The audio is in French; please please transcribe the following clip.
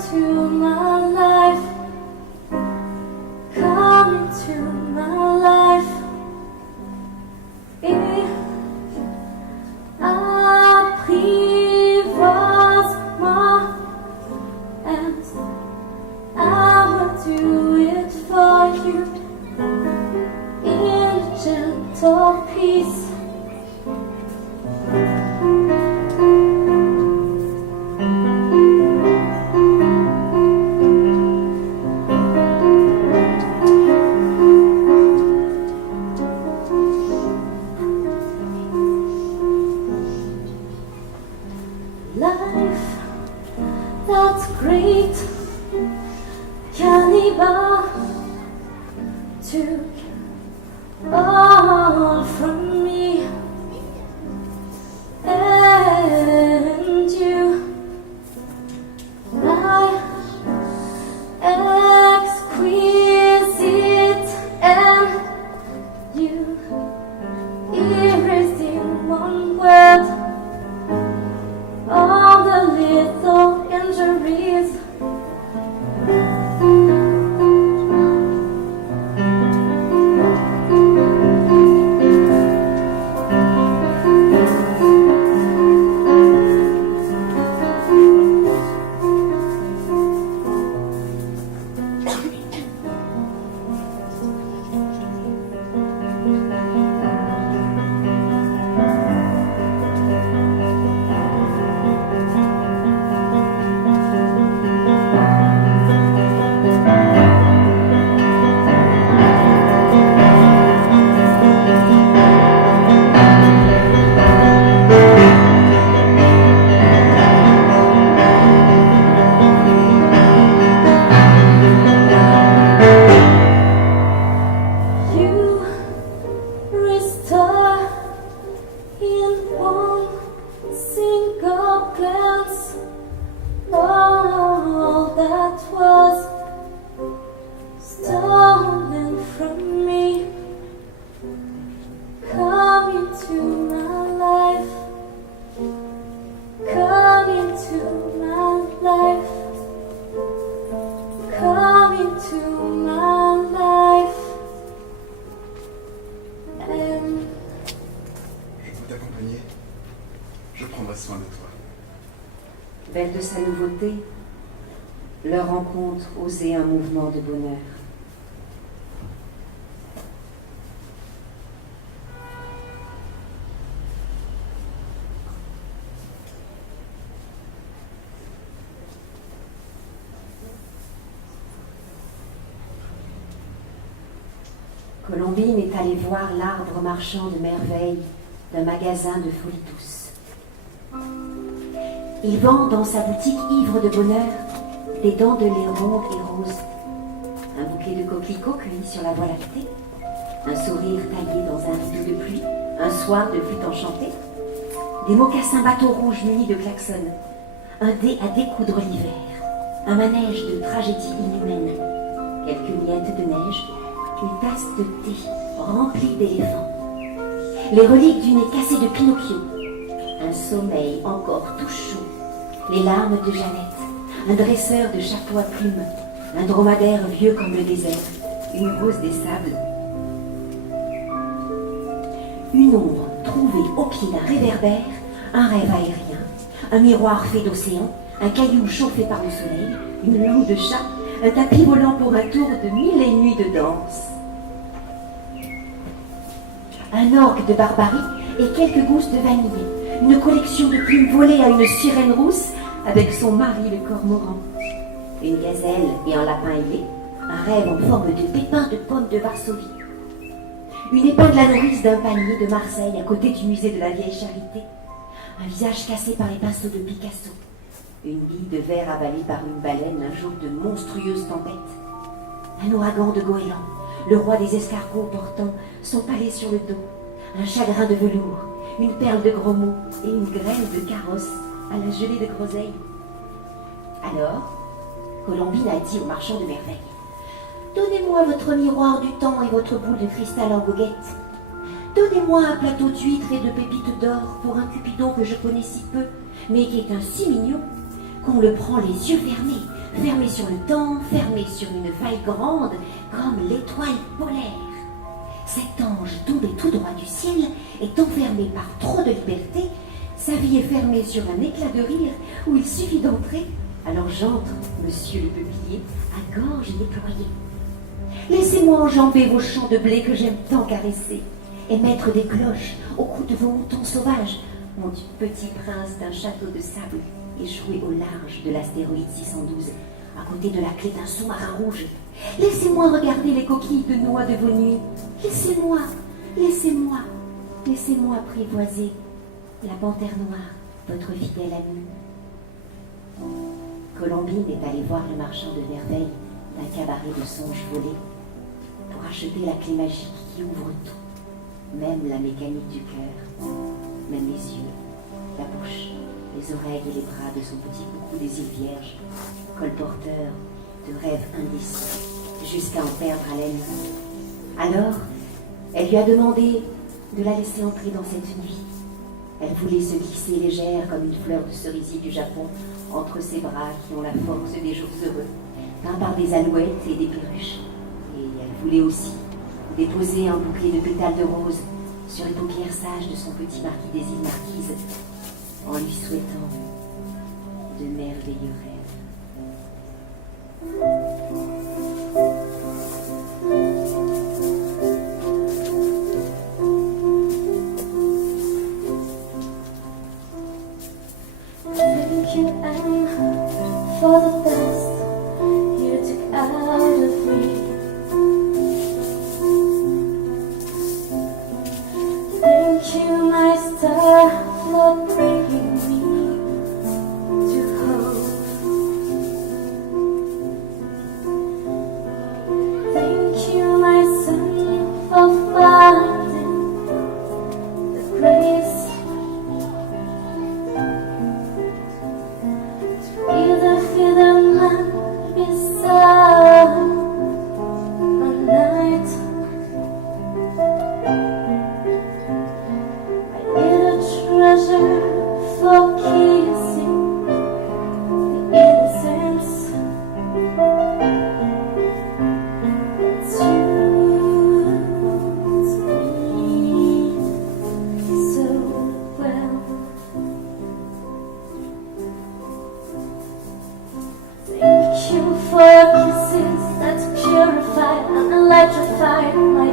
into my life. Come into my life. If apprivoise moi, and I will do it for you in gentle peace. Life, that's great. Cannibal took all from me, and you, my exquisite, and you erased in one word all the little injuries. All that was stolen from me. Come into my life. Come into my life. Come into my life. And Je peux t'accompagner. Je prendrai soin de toi. Belle de sa nouveauté, leur rencontre osait un mouvement de bonheur. Colombine est allée voir l'arbre marchand de merveilles d'un magasin de folie douce. Il vend dans sa boutique ivre de bonheur des dents de lait rondes et roses, un bouquet de coquelicots cueillis sur la voie lactée, un sourire taillé dans un rideau de pluie, un soir de flûte enchantée, des mocassins bateaux rouges munis de klaxons, un dé à découdre l'hiver, un manège de tragédie inhumaine, quelques miettes de neige, une tasse de thé remplie d'éléphants, les reliques du nez cassé de Pinocchio, un sommeil encore tout chaud, les larmes de Jeannette, un dresseur de chapeau à plumes, un dromadaire vieux comme le désert, une rose des sables, une ombre trouvée au pied d'un réverbère, un rêve aérien, un miroir fait d'océan, un caillou chauffé par le soleil, une langue de chat, un tapis volant pour un tour de 1000 nuits de danse, un orgue de barbarie et quelques gousses de vanille, une collection de plumes volées à une sirène rousse avec son mari le cormoran, une gazelle et un lapin ailé, un rêve en forme de pépin de pommes de Varsovie, une épingle à nourrice d'un panier de Marseille à côté du musée de la Vieille Charité, un visage cassé par les pinceaux de Picasso, une bille de verre avalée par une baleine un jour de monstrueuse tempête, un ouragan de goéland, le roi des escargots portant son palais sur le dos, un chagrin de velours, une perle de gros mots et une graine de carrosse à la gelée de groseille. Alors, Colombine a dit au marchand de merveilles: « Donnez-moi votre miroir du temps et votre boule de cristal en goguette. Donnez-moi un plateau d'huîtres et de pépites d'or pour un Cupidon que je connais si peu, mais qui est un si mignon qu'on le prend les yeux fermés, fermé sur le temps, fermé sur une faille grande, comme l'étoile polaire. Cet ange tombé tout droit du ciel est enfermé par trop de liberté. Sa vie est fermée sur un éclat de rire où il suffit d'entrer. Alors j'entre, monsieur le peuplier, à gorge déployée. Laissez-moi enjamber vos champs de blé que j'aime tant caresser et mettre des cloches au cou de vos moutons sauvages, mon petit prince d'un château de sable échoué au large de l'astéroïde 612, à côté de la clé d'un sous-marin rouge. Laissez-moi regarder les coquilles de noix de vos nuits. Laissez-moi, laissez-moi, laissez-moi apprivoiser la panthère noire, votre fidèle amie. Colombine est allée voir le marchand de merveilles d'un cabaret de songes volés pour acheter la clé magique qui ouvre tout, même la mécanique du cœur, même les yeux, la bouche, les oreilles et les bras de son petit coucou des îles Vierges, colporteur de rêves indécis, jusqu'à en perdre haleine. Alors, elle lui a demandé de la laisser entrer dans cette nuit. Elle voulait se glisser légère comme une fleur de cerisier du Japon entre ses bras qui ont la force des jours heureux, peints par des alouettes et des perruches. Et elle voulait aussi déposer un bouquet de pétales de rose sur les paupières sages de son petit marquis des îles Marquises, en lui souhaitant de merveilleux rêves. Thank you, Anne, for the best you took out of me. Thank you, my star, for bringing me to hope. Thank you, my sun, for finding the grace to be the hidden man beside my night. I need a treasure for kissing the innocence that suits me so well. Thank you for kisses that purify and electrify my